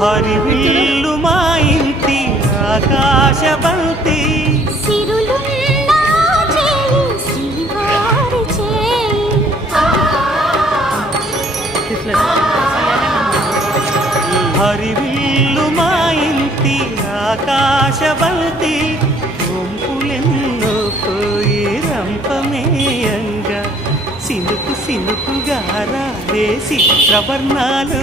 హరివిల్లు మా ఇంటి ఆకాశబంతి హరివిల్లు మా ఇంటి ఆకాశబంతి గుంపులెన్నో పోయి రంపమేయంగా సినుకు సినుకుగా రాలే చిత్రవర్ణాలు